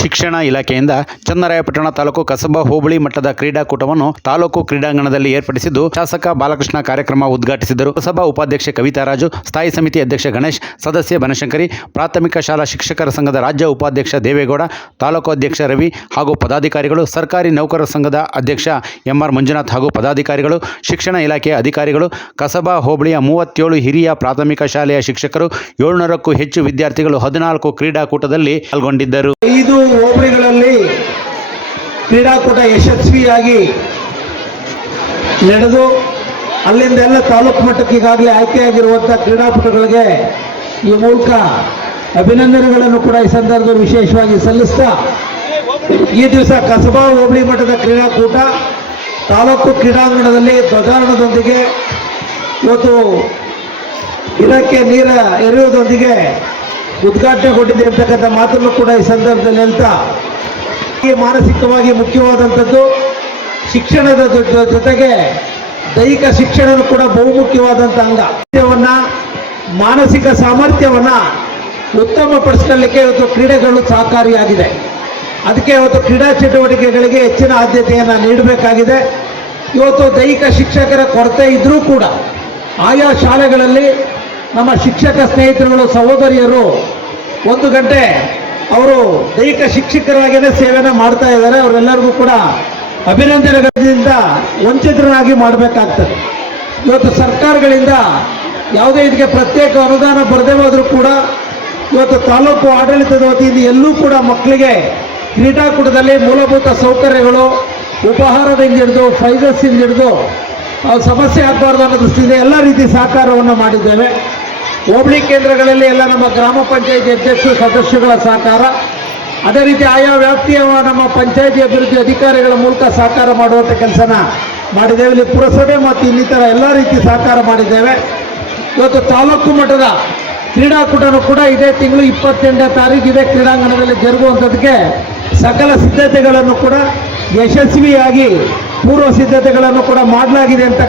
ಶಿಕ್ಷಣ ಇಲಾಖೆಯಿಂದ ಚನ್ನರಾಯಪಟ್ಟಣ ತಾಲೂಕು ಕಸಬಾ ಹೋಬಳಿ ಮಟ್ಟದ ಕ್ರೀಡಾಕೂಟವನ್ನು ತಾಲೂಕು ಕ್ರೀಡಾಂಗಣದಲ್ಲಿ ಏರ್ಪಡಿಸಿದ್ದು ಶಾಸಕ ಬಾಲಕೃಷ್ಣ ಕಾರ್ಯಕ್ರಮ ಉದ್ಘಾಟಿಸಿದರು. ಕಸಬಾ ಉಪಾಧ್ಯಕ್ಷೆ ಕವಿತಾ ರಾಜು, ಸ್ಥಾಯಿ ಸಮಿತಿ ಅಧ್ಯಕ್ಷ ಗಣೇಶ್, ಸದಸ್ಯ ಬನಶಂಕರಿ, ಪ್ರಾಥಮಿಕ ಶಾಲಾ ಶಿಕ್ಷಕರ ಸಂಘದ ರಾಜ್ಯ ಉಪಾಧ್ಯಕ್ಷ ದೇವೇಗೌಡ, ತಾಲೂಕು ಅಧ್ಯಕ್ಷ ರವಿ ಹಾಗೂ ಪದಾಧಿಕಾರಿಗಳು, ಸರ್ಕಾರಿ ನೌಕರರ ಸಂಘದ ಅಧ್ಯಕ್ಷ ಎಂಆರ್ ಮಂಜುನಾಥ್ ಹಾಗೂ ಪದಾಧಿಕಾರಿಗಳು, ಶಿಕ್ಷಣ ಇಲಾಖೆಯ ಅಧಿಕಾರಿಗಳು, ಕಸಬಾ ಹೋಬಳಿಯ ಮೂವತ್ತೇಳು ಹಿರಿಯ ಪ್ರಾಥಮಿಕ ಶಾಲೆಯ ಶಿಕ್ಷಕರು, ಏಳ್ನೂರಕ್ಕೂ ಹೆಚ್ಚು ವಿದ್ಯಾರ್ಥಿಗಳು ಹದಿನಾಲ್ಕು ಕ್ರೀಡಾಕೂಟದಲ್ಲಿ ಪಾಲ್ಗೊಂಡಿದ್ದರು. ಐದು ಹೋಬಳಿಗಳಲ್ಲಿ ಕ್ರೀಡಾಕೂಟ ಯಶಸ್ವಿಯಾಗಿ ನಡೆದು ಅಲ್ಲಿಂದ ಎಲ್ಲ ತಾಲೂಕು ಮಟ್ಟಕ್ಕೆ ಈಗಾಗಲೇ ಆಯ್ಕೆಯಾಗಿರುವಂಥ ಕ್ರೀಡಾಪಟುಗಳಿಗೆ ಈ ಮೂಲಕ ಅಭಿನಂದನೆಗಳನ್ನು ಕೂಡ ಈ ಸಂದರ್ಭದಲ್ಲಿ ವಿಶೇಷವಾಗಿ ಸಲ್ಲಿಸ್ತಾ ಈ ದಿವಸ ಕಸಬಾ ಹೋಬಳಿ ಮಟ್ಟದ ಕ್ರೀಡಾಕೂಟ ತಾಲೂಕು ಕ್ರೀಡಾಂಗಣದಲ್ಲಿ ಧ್ವಜಾರಣದೊಂದಿಗೆ ಇವತ್ತು ಇದಕ್ಕೆ ನೀರ ಎರೆಯುವುದರೊಂದಿಗೆ ಉದ್ಘಾಟನೆಗೊಂಡಿದೆ ಅಂತಕ್ಕಂಥ ಮಾತನ್ನು ಕೂಡ ಈ ಸಂದರ್ಭದಲ್ಲಿ ಹೇಳ್ತಾ ಈ ಮಾನಸಿಕವಾಗಿ ಮುಖ್ಯವಾದಂಥದ್ದು ಶಿಕ್ಷಣದ ಜೊತೆಗೆ ದೈಹಿಕ ಶಿಕ್ಷಣ ಕೂಡ ಬಹುಮುಖ್ಯವಾದಂಥ ಅಂಗವನ್ನು ಮಾನಸಿಕ ಸಾಮರ್ಥ್ಯವನ್ನು ಉತ್ತಮಪಡಿಸ್ಕೊಳ್ಳಿಕ್ಕೆ ಇವತ್ತು ಕ್ರೀಡೆಗಳು ಸಹಕಾರಿಯಾಗಿದೆ. ಅದಕ್ಕೆ ಇವತ್ತು ಕ್ರೀಡಾ ಚಟುವಟಿಕೆಗಳಿಗೆ ಹೆಚ್ಚಿನ ಆದ್ಯತೆಯನ್ನು ನೀಡಬೇಕಾಗಿದೆ. ಇವತ್ತು ದೈಹಿಕ ಶಿಕ್ಷಕರ ಕೊರತೆ ಇದ್ದರೂ ಕೂಡ ಆಯಾ ಶಾಲೆಗಳಲ್ಲಿ ನಮ್ಮ ಶಿಕ್ಷಕ ಸ್ನೇಹಿತರುಗಳು, ಸಹೋದರಿಯರು ಒಂದು ಗಂಟೆ ಅವರು ದೈಹಿಕ ಶಿಕ್ಷಕರಾಗಿಯೇ ಸೇವೆನ ಮಾಡ್ತಾ ಇದ್ದಾರೆ. ಅವರೆಲ್ಲರಿಗೂ ಕೂಡ ಅಭಿನಂದನೆಗಳಿಂದ ವಂಚಿತರಾಗಿ ಮಾಡಬೇಕಾಗ್ತದೆ. ಇವತ್ತು ಸರ್ಕಾರಗಳಿಂದ ಯಾವುದೇ ಇದಕ್ಕೆ ಪ್ರತ್ಯೇಕ ಅನುದಾನ ಬರದೇ ಹೋದರೂ ಕೂಡ ಇವತ್ತು ತಾಲೂಕು ಆಡಳಿತದ ವತಿಯಿಂದ ಎಲ್ಲೂ ಕೂಡ ಮಕ್ಕಳಿಗೆ ಕ್ರೀಡಾಕೂಟದಲ್ಲಿ ಮೂಲಭೂತ ಸೌಕರ್ಯಗಳು ಉಪಹಾರದಿಂದ ಹಿಡಿದು ಫೈಜಸ್ಸಿಂದ ಹಿಡಿದು ಸಮಸ್ಯೆ ಆಗಬಾರ್ದು ಅನ್ನೋ ದೃಷ್ಟಿಯಿಂದ ಎಲ್ಲ ರೀತಿ ಸಹಕಾರವನ್ನು ಮಾಡಿದ್ದೇವೆ. ಹೋಬಳಿ ಕೇಂದ್ರಗಳಲ್ಲಿ ಎಲ್ಲ ನಮ್ಮ ಗ್ರಾಮ ಪಂಚಾಯಿತಿ ಅಧ್ಯಕ್ಷರು, ಸದಸ್ಯರುಗಳ ಸಹಕಾರ. ಅದೇ ರೀತಿ ಆಯಾ ವ್ಯಾಪ್ತಿಯ ನಮ್ಮ ಪಂಚಾಯಿತಿ ಅಭಿವೃದ್ಧಿ ಅಧಿಕಾರಿಗಳ ಮೂಲಕ ಸಹಕಾರ ಮಾಡುವಂಥ ಕೆಲಸನ ಮಾಡಿದ್ದೇವೆ. ಇಲ್ಲಿ ಪುರಸಭೆ ಮತ್ತು ಇನ್ನಿತರ ಎಲ್ಲ ರೀತಿ ಸಹಕಾರ ಮಾಡಿದ್ದೇವೆ. ಇವತ್ತು ತಾಲೂಕು ಮಟ್ಟದ ಕ್ರೀಡಾಕೂಟನೂ ಕೂಡ ಇದೇ ತಿಂಗಳು ಇಪ್ಪತ್ತೆಂಟನೇ ತಾರೀಕು ಇದೇ ಕ್ರೀಡಾಂಗಣದಲ್ಲಿ ಜರುಗುವಂಥದ್ದಕ್ಕೆ ಸಕಲ ಸಿದ್ಧತೆಗಳನ್ನು ಕೂಡ ಯಶಸ್ವಿಯಾಗಿ ಪೂರ್ವ ಸಿದ್ಧತೆಗಳನ್ನು ಕೂಡ ಮಾಡಲಾಗಿದೆ ಅಂತ